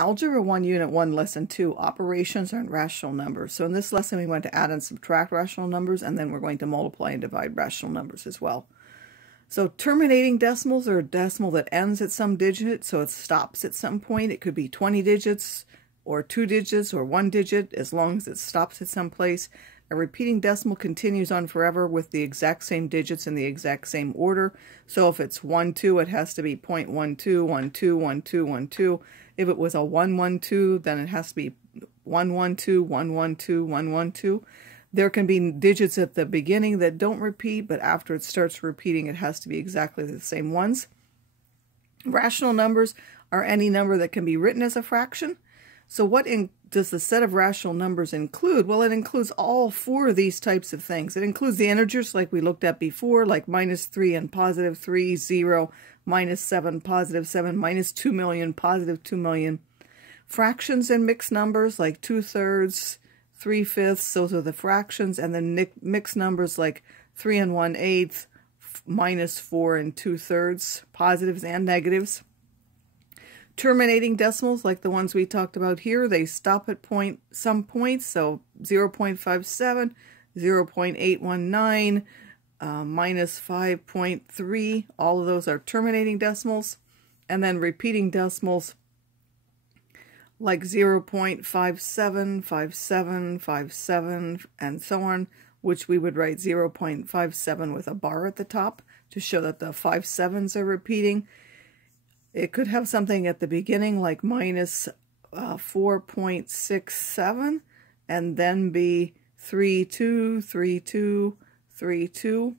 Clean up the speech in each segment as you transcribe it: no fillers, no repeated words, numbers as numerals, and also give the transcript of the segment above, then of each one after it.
Algebra 1, Unit 1, Lesson 2, Operations on Rational Numbers. So in this lesson, we want to add and subtract rational numbers, and then we're going to multiply and divide rational numbers as well. So terminating decimals are a decimal that ends at some digit, so it stops at some point. It could be 20 digits, or 2 digits, or 1 digit, as long as it stops at some place. A repeating decimal continues on forever with the exact same digits in the exact same order. So if it's 1, 2, it has to be 0.12, 1, 2, 1, 2, 1, 2. If it was a 1, 1, 2, then it has to be 1, 1, 2, 1, 1, 2, 1, 1, 2. There can be digits at the beginning that don't repeat, but after it starts repeating, it has to be exactly the same ones. Rational numbers are any number that can be written as a fraction. So what does the set of rational numbers include? Well, it includes all 4 of these types of things. It includes the integers like we looked at before, like -3 and +3, 0, -7, +7, -2 million, +2 million. Fractions and mixed numbers like 2/3, 3/5, those are the fractions, and then mixed numbers like 3 1/8, -4 and 2/3, positives and negatives. Terminating decimals, like the ones we talked about here, they stop at some points, so 0.57, 0.819, -5.3, all of those are terminating decimals. And then repeating decimals, like 0.57, 57, 57, and so on, which we would write 0.57 with a bar at the top to show that the 5 7s are repeating. It could have something at the beginning like -4.67 and then be 3 2, 3 2, 3 2.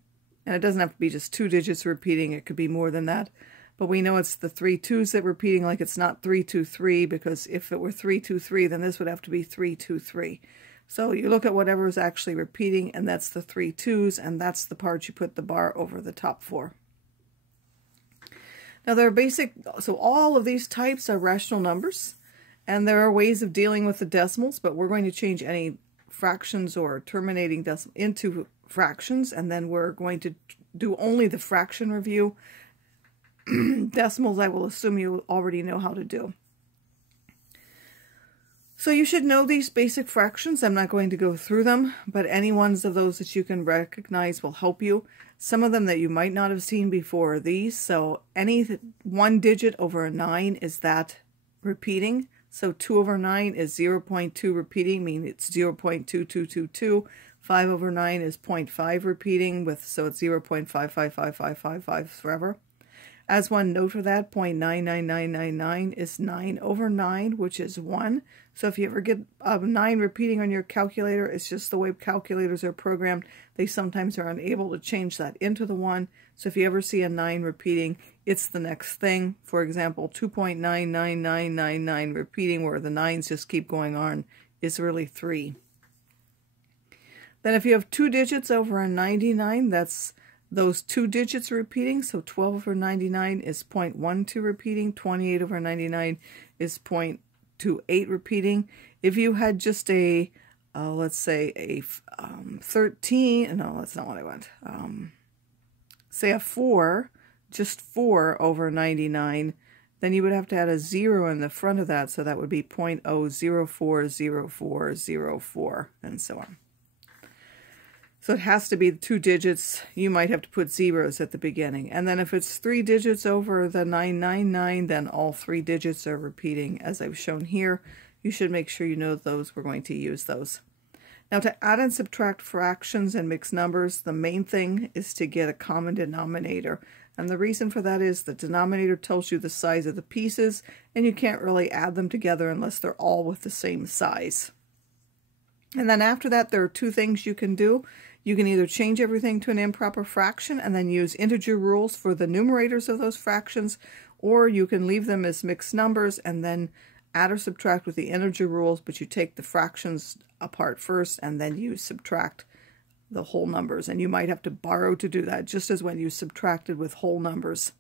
And it doesn't have to be just 2 digits repeating. It could be more than that. But we know it's the 3 2s that are repeating, like it's not 3 2 3, because if it were 3 2 3, then this would have to be 3 2 3. So you look at whatever is actually repeating, and that's the 3 2s, and that's the part you put the bar over the top for. Now there are so all of these types are rational numbers, and there are ways of dealing with the decimals, but we're going to change any fractions or terminating decimal into fractions, and then we're going to do only the fraction review. Decimals, I will assume you already know how to do. So you should know these basic fractions. I'm not going to go through them, but any ones of those that you can recognize will help you. Some of them that you might not have seen before are these. So any 1 digit over a 9 is that repeating. So 2 over 9 is 0.2 repeating, meaning it's 0.2222. 5 over 9 is 0.5 repeating, so it's 0.555555 forever. As one note for that, 0.99999 is 9 over 9, which is 1. So if you ever get a 9 repeating on your calculator, it's just the way calculators are programmed. They sometimes are unable to change that into the 1. So if you ever see a 9 repeating, it's the next thing. For example, 2.99999 repeating, where the 9s just keep going on, is really 3. Then if you have 2 digits over a 99, that's those 2 digits repeating. So 12 over 99 is 0.12 repeating. 28 over 99 is 0.28 repeating. If you had just a, let's say a 13, no, that's not what I want. Say a 4, just 4 over 99, then you would have to add a 0 in the front of that. So that would be 0.0040404, and so on. So it has to be 2 digits. You might have to put zeros at the beginning. And then if it's 3 digits over the 999, then all 3 digits are repeating, as I've shown here. You should make sure you know those. We're going to use those. Now to add and subtract fractions and mixed numbers, the main thing is to get a common denominator. And the reason for that is the denominator tells you the size of the pieces, and you can't really add them together unless they're all with the same size. And then after that, there are 2 things you can do. You can either change everything to an improper fraction and then use integer rules for the numerators of those fractions, or you can leave them as mixed numbers and then add or subtract with the integer rules, but you take the fractions apart first and then you subtract the whole numbers. And you might have to borrow to do that, just as when you subtracted with whole numbers.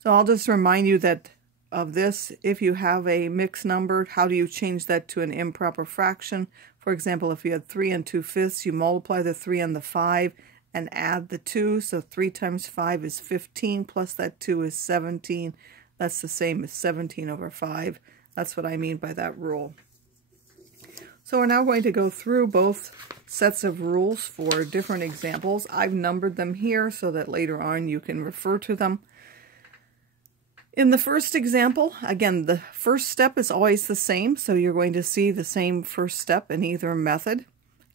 So I'll just remind you that of this, if you have a mixed number, how do you change that to an improper fraction? For example, if you had 3 2/5, you multiply the 3 and the 5 and add the 2. So 3 times 5 is 15, plus that 2 is 17. That's the same as 17 over 5. That's what I mean by that rule. So we're now going to go through both sets of rules for different examples. I've numbered them here so that later on you can refer to them. In the first example, again, the first step is always the same, so you're going to see the same first step in either method.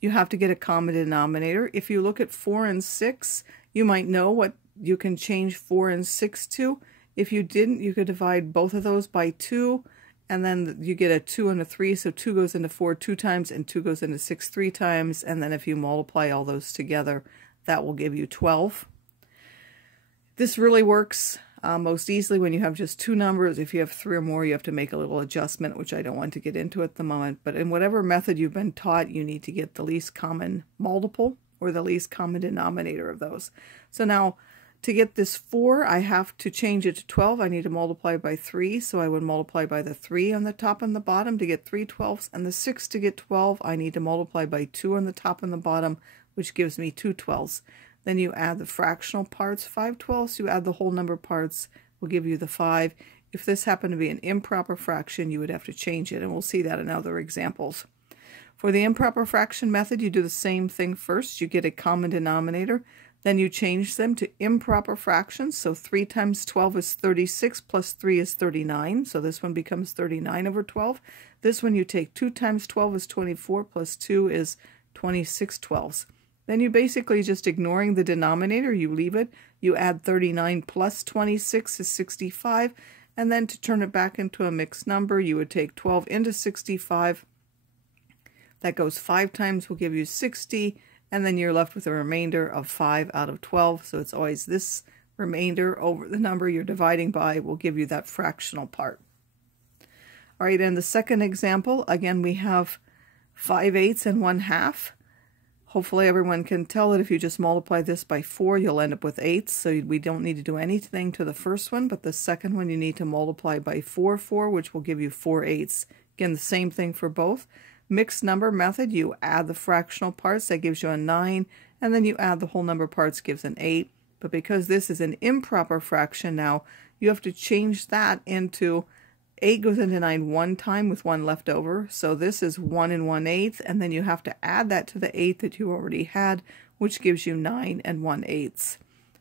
You have to get a common denominator. If you look at 4 and 6, you might know what you can change 4 and 6 to. If you didn't, you could divide both of those by 2, and then you get a 2 and a 3, so 2 goes into 4 2 times, and 2 goes into 6 3 times, and then if you multiply all those together, that will give you 12. This really works most easily when you have just two numbers. If you have 3 or more, you have to make a little adjustment, which I don't want to get into at the moment. But in whatever method you've been taught, you need to get the least common multiple or the least common denominator of those. So now, to get this 4, I have to change it to 12. I need to multiply by 3, so I would multiply by the 3 on the top and the bottom to get 3 twelfths. And the 6 to get 12, I need to multiply by 2 on the top and the bottom, which gives me 2 twelfths. Then you add the fractional parts, 5 twelfths. You add the whole number parts, will give you the 5. If this happened to be an improper fraction, you would have to change it, and we'll see that in other examples. For the improper fraction method, you do the same thing first. You get a common denominator. Then you change them to improper fractions. So 3 times 12 is 36, plus 3 is 39. So this one becomes 39 over 12. This one you take 2 times 12 is 24, plus 2 is 26 twelfths. Then you basically just ignoring the denominator, you leave it. You add 39 plus 26 is 65. And then to turn it back into a mixed number, you would take 12 into 65. That goes 5 times, will give you 60. And then you're left with a remainder of 5 out of 12. So it's always this remainder over the number you're dividing by will give you that fractional part. All right, in the second example, again, we have 5/8 and 1/2. Hopefully everyone can tell that if you just multiply this by 4, you'll end up with 8. So we don't need to do anything to the first one, but the second one you need to multiply by 4, which will give you 4/8. Again, the same thing for both. Mixed number method, you add the fractional parts, that gives you a 9, and then you add the whole number parts, gives an 8. But because this is an improper fraction now, you have to change that into 8 goes into 9 one time with 1 left over. So this is 1 1/8, and then you have to add that to the 8 that you already had, which gives you 9 1/8.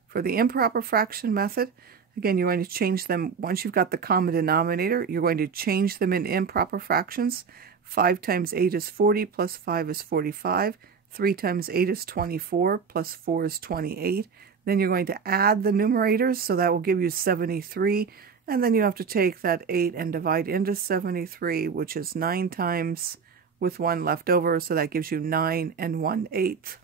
For the improper fraction method, again, you're going to change them. Once you've got the common denominator, you're going to change them in improper fractions. 5 times 8 is 40, plus 5 is 45. 3 times 8 is 24, plus 4 is 28. Then you're going to add the numerators, so that will give you 73. And then you have to take that 8 and divide into 73, which is 9 times with 1 left over, so that gives you 9 1/8.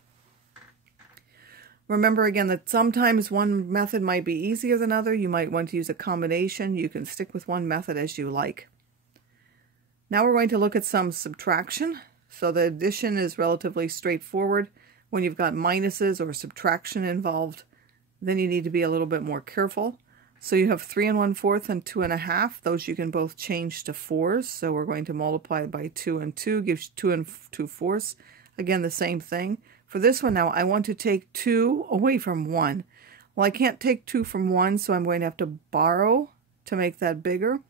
Remember again that sometimes one method might be easier than other. You might want to use a combination. You can stick with one method as you like. Now we're going to look at some subtraction. So the addition is relatively straightforward. When you've got minuses or subtraction involved, then you need to be a little bit more careful. So you have 3 1/4 and 2 1/2. Those you can both change to 4s. So we're going to multiply by 2 and 2, gives 2 2/4. Again, the same thing. For this one now, I want to take 2 away from 1. Well, I can't take 2 from 1, so I'm going to have to borrow to make that bigger.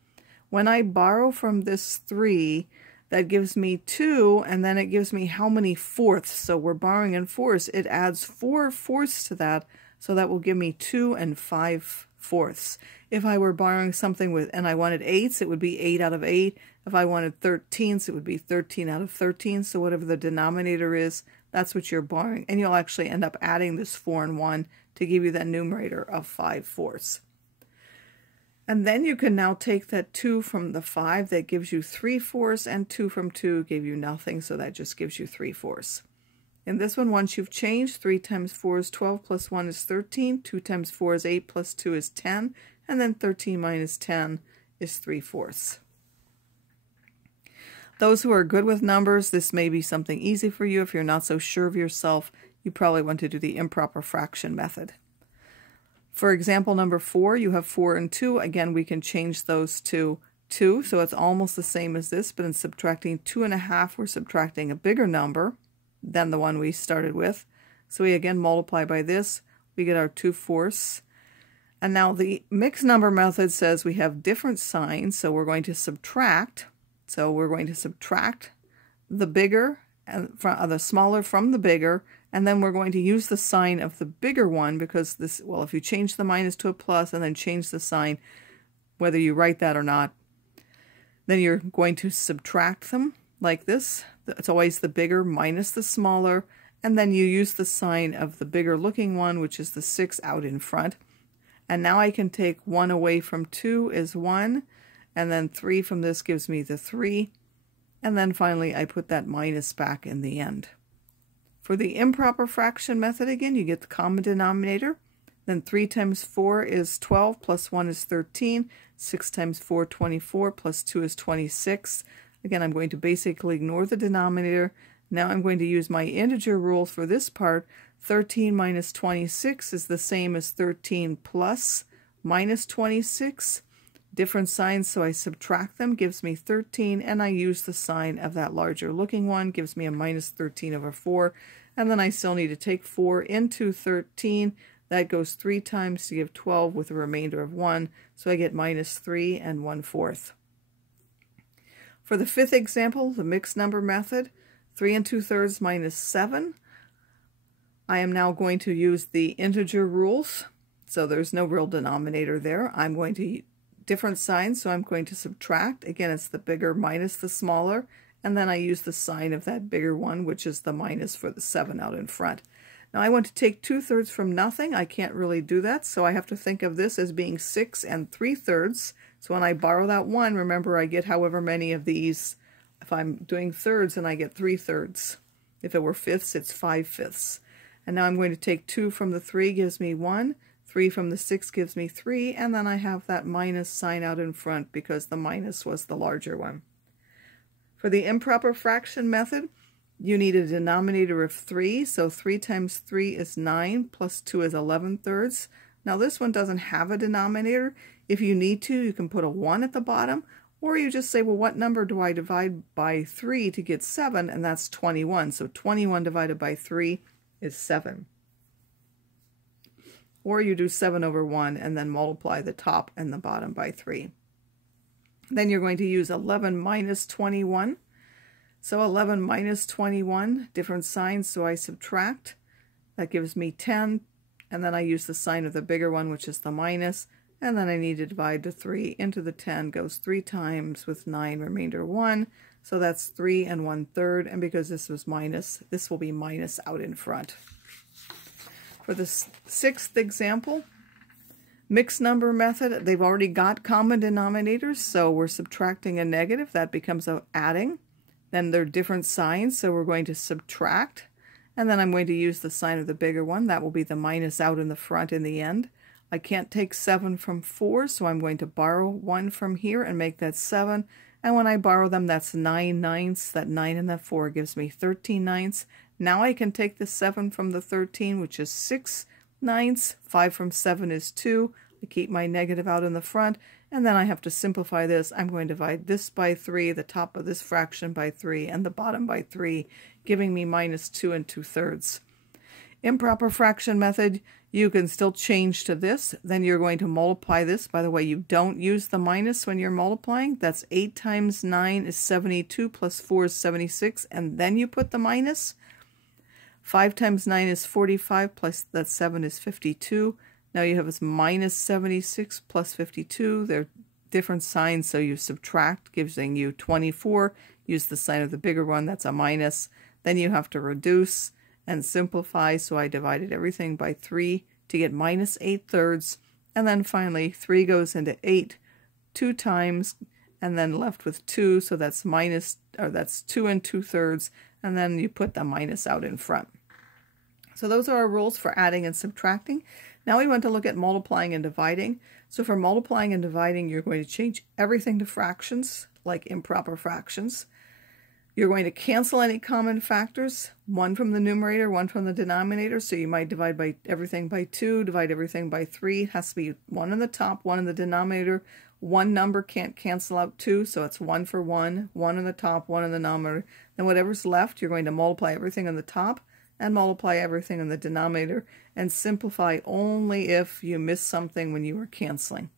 When I borrow from this 3, that gives me 2, and then it gives me how many fourths. So we're borrowing in fourths. It adds 4 fourths to that, so that will give me 2 5/4. If I were borrowing something with, and I wanted 8s, it would be 8 out of 8. If I wanted 13s, it would be 13 out of 13. So whatever the denominator is, that's what you're borrowing. And you'll actually end up adding this 4 and 1 to give you that numerator of 5/4. And then you can now take that 2 from the 5, that gives you 3/4, and 2 from 2 gave you nothing, so that just gives you 3/4. In this one, once you've changed, 3 times 4 is 12, plus 1 is 13, 2 times 4 is 8, plus 2 is 10, and then 13 minus 10 is 3/4. Those who are good with numbers, this may be something easy for you. If you're not so sure of yourself, you probably want to do the improper fraction method. For example number 4, you have 4 and 2. Again, we can change those to 2, so it's almost the same as this, but in subtracting 2 1/2, we're subtracting a bigger number than the one we started with. So we again multiply by this, we get our 2/4. And now the mixed number method says we have different signs, so we're going to subtract. So we're going to subtract the bigger and the smaller from the bigger, and then we're going to use the sign of the bigger one because this, well, if you change the minus to a plus and then change the sign, whether you write that or not, then you're going to subtract them like this. It's always the bigger minus the smaller, and then you use the sign of the bigger looking one, which is the 6 out in front. And now I can take 1 away from 2 is 1, and then 3 from this gives me the 3. And then finally I put that minus back in the end. For the improper fraction method again, you get the common denominator. Then 3 times 4 is 12, plus 1 is 13. 6 times 4, 24, plus 2 is 26. Again, I'm going to basically ignore the denominator. Now I'm going to use my integer rule for this part. 13 minus 26 is the same as 13 plus minus 26. Different signs, so I subtract them, gives me 13, and I use the sign of that larger looking one, gives me a minus 13 over 4. And then I still need to take 4 into 13. That goes 3 times to give 12 with a remainder of 1. So I get minus 3 and 1/4. For the fifth example, the mixed number method, 3 2/3 minus 7. I am now going to use the integer rules. So there's no real denominator there. I'm going to different signs, so I'm going to subtract. Again, it's the bigger minus the smaller. And then I use the sign of that bigger one, which is the minus for the 7 out in front. Now I want to take 2/3 from nothing. I can't really do that, so I have to think of this as being 6 3/3. So when I borrow that 1, remember I get however many of these. If I'm doing thirds, and I get 3/3. If it were fifths, it's 5/5. And now I'm going to take 2 from the 3 gives me 1. 3 from the 6 gives me 3, and then I have that minus sign out in front because the minus was the larger one. For the improper fraction method, you need a denominator of 3, so 3 times 3 is 9, plus 2 is 11/3. Now this one doesn't have a denominator. If you need to, you can put a 1 at the bottom, or you just say, well, what number do I divide by 3 to get 7? And that's 21. So 21 divided by 3 is 7. Or you do 7 over 1 and then multiply the top and the bottom by 3. Then you're going to use 11 minus 21. So 11 minus 21, different signs, so I subtract. That gives me 10, and then I use the sign of the bigger one, which is the minus, and then I need to divide the 3 into the 10, goes 3 times with 9, remainder 1. So that's 3 1/3, and because this was minus, this will be minus out in front. For the sixth example, mixed number method, they've already got common denominators, so we're subtracting a negative. That becomes a adding. Then they're different signs, so we're going to subtract. And then I'm going to use the sign of the bigger one. That will be the minus out in the front in the end. I can't take 7 from 4, so I'm going to borrow 1 from here and make that 7. And when I borrow them, that's 9/9. That 9 and that 4 gives me 13/9. Now I can take the 7 from the 13, which is 6/9. 5 from 7 is 2. I keep my negative out in the front, and then I have to simplify this. I'm going to divide this by 3, the top of this fraction by 3, and the bottom by 3, giving me minus 2 2/3. Improper fraction method, you can still change to this. Then you're going to multiply this. By the way, you don't use the minus when you're multiplying. That's 8 times 9 is 72, plus 4 is 76, and then you put the minus. 5 times 9 is 45, plus that 7 is 52. Now you have this minus 76 plus 52. They're different signs, so you subtract, giving you 24. Use the sign of the bigger one, that's a minus. Then you have to reduce and simplify, so I divided everything by 3 to get minus 8/3. And then finally, 3 goes into 8 2 times, and then left with 2, so that's that's 2 2/3, and then you put the minus out in front. So those are our rules for adding and subtracting. Now we want to look at multiplying and dividing. So for multiplying and dividing, you're going to change everything to fractions, like improper fractions. You're going to cancel any common factors, 1 from the numerator, 1 from the denominator. So you might divide by everything by 2, divide everything by 3. It has to be 1 in the top, 1 in the denominator. One number can't cancel out 2, so it's 1 for 1, 1 in the top, 1 in the denominator. Then whatever's left, you're going to multiply everything on the top, and multiply everything in the denominator, and simplify only if you missed something when you were canceling.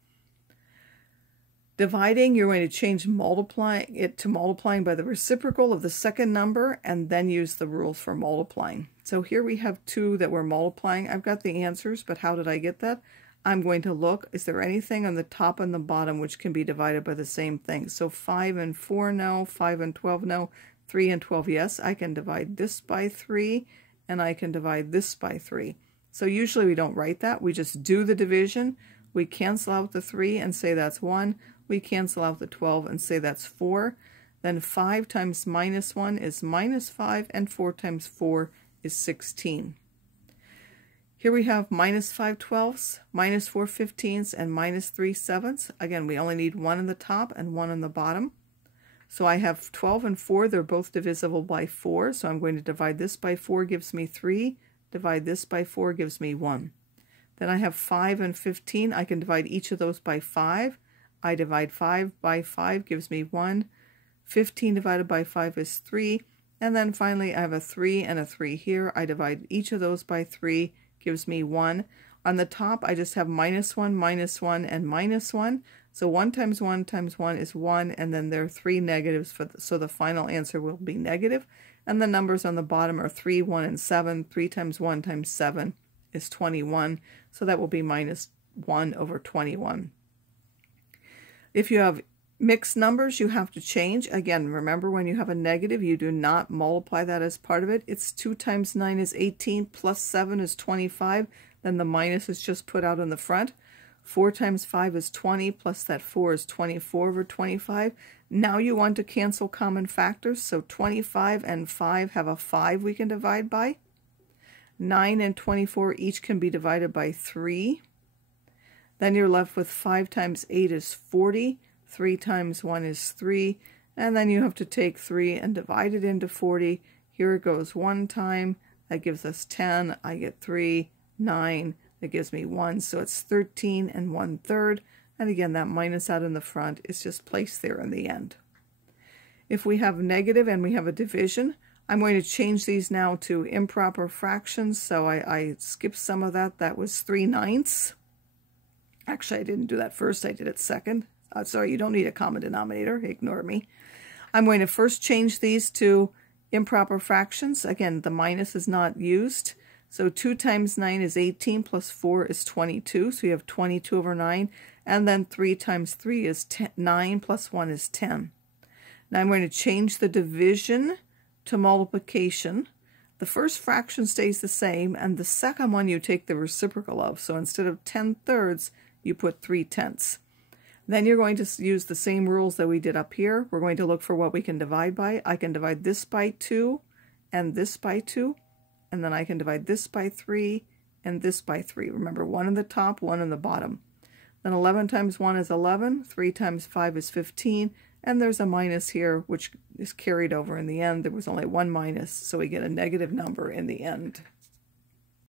Dividing, you're going to change multiplying it to multiplying by the reciprocal of the second number, and then use the rules for multiplying. So here we have 2 that we're multiplying. I've got the answers, but how did I get that? I'm going to look, is there anything on the top and the bottom which can be divided by the same thing? So 5 and 4, no. 5 and 12, no. 3 and 12, yes. I can divide this by 3, and I can divide this by 3. So usually we don't write that. We just do the division. We cancel out the 3 and say that's 1. We cancel out the 12 and say that's 4. Then 5 times minus 1 is minus 5, and 4 times 4 is 16. Here we have minus 5 twelfths, minus 4 fifteenths, and minus 3 sevenths. Again, we only need 1 on the top and 1 on the bottom. So I have 12 and 4. They're both divisible by 4. So I'm going to divide this by 4, gives me 3. Divide this by 4, gives me 1. Then I have 5 and 15. I can divide each of those by 5. I divide 5 by 5, gives me 1. 15 divided by 5 is 3. And then finally I have a 3 and a 3 here. I divide each of those by 3, gives me 1. On the top I just have minus 1, and minus 1. So 1 times 1 times 1 is 1, and then there are 3 negatives, so the final answer will be negative. And the numbers on the bottom are 3, 1, and 7. 3 times 1 times 7 is 21. So that will be minus 1 over 21. If you have mixed numbers, you have to change. Again, remember, when you have a negative, you do not multiply that as part of it. It's 2 times 9 is 18, plus 7 is 25. Then the minus is just put out in the front. 4 times 5 is 20, plus that 4 is 24 over 25. Now you want to cancel common factors, so 25 and 5 have a 5 we can divide by. 9 and 24 each can be divided by 3. Then you're left with 5 times 8 is 40, 3 times 1 is 3, and then you have to take 3 and divide it into 40. Here it goes 1 time, that gives us 10, I get 3, 9, that gives me 1, so it's 13 and 1/3, and again that minus out in the front is just placed there in the end. If we have negative and we have a division, I'm going to change these now to improper fractions, so I skipped some of that. That was 3/9. Actually, I didn't do that first, I did it second. Sorry, you don't need a common denominator, ignore me. I'm going to first change these to improper fractions. Again, the minus is not used. So 2 times 9 is 18, plus 4 is 22, so you have 22 over 9. And then 3 times 3 is 9, plus 1 is 10. Now I'm going to change the division to multiplication. The first fraction stays the same, and the second one you take the reciprocal of. So instead of 10/3, you put 3/10. Then you're going to use the same rules that we did up here. We're going to look for what we can divide by. I can divide this by 2 and this by 2, and then I can divide this by 3 and this by 3. Remember, 1 on the top, 1 on the bottom. Then 11 times 1 is 11, 3 times 5 is 15, and there's a minus here which is carried over in the end. There was only one minus, so we get a negative number in the end.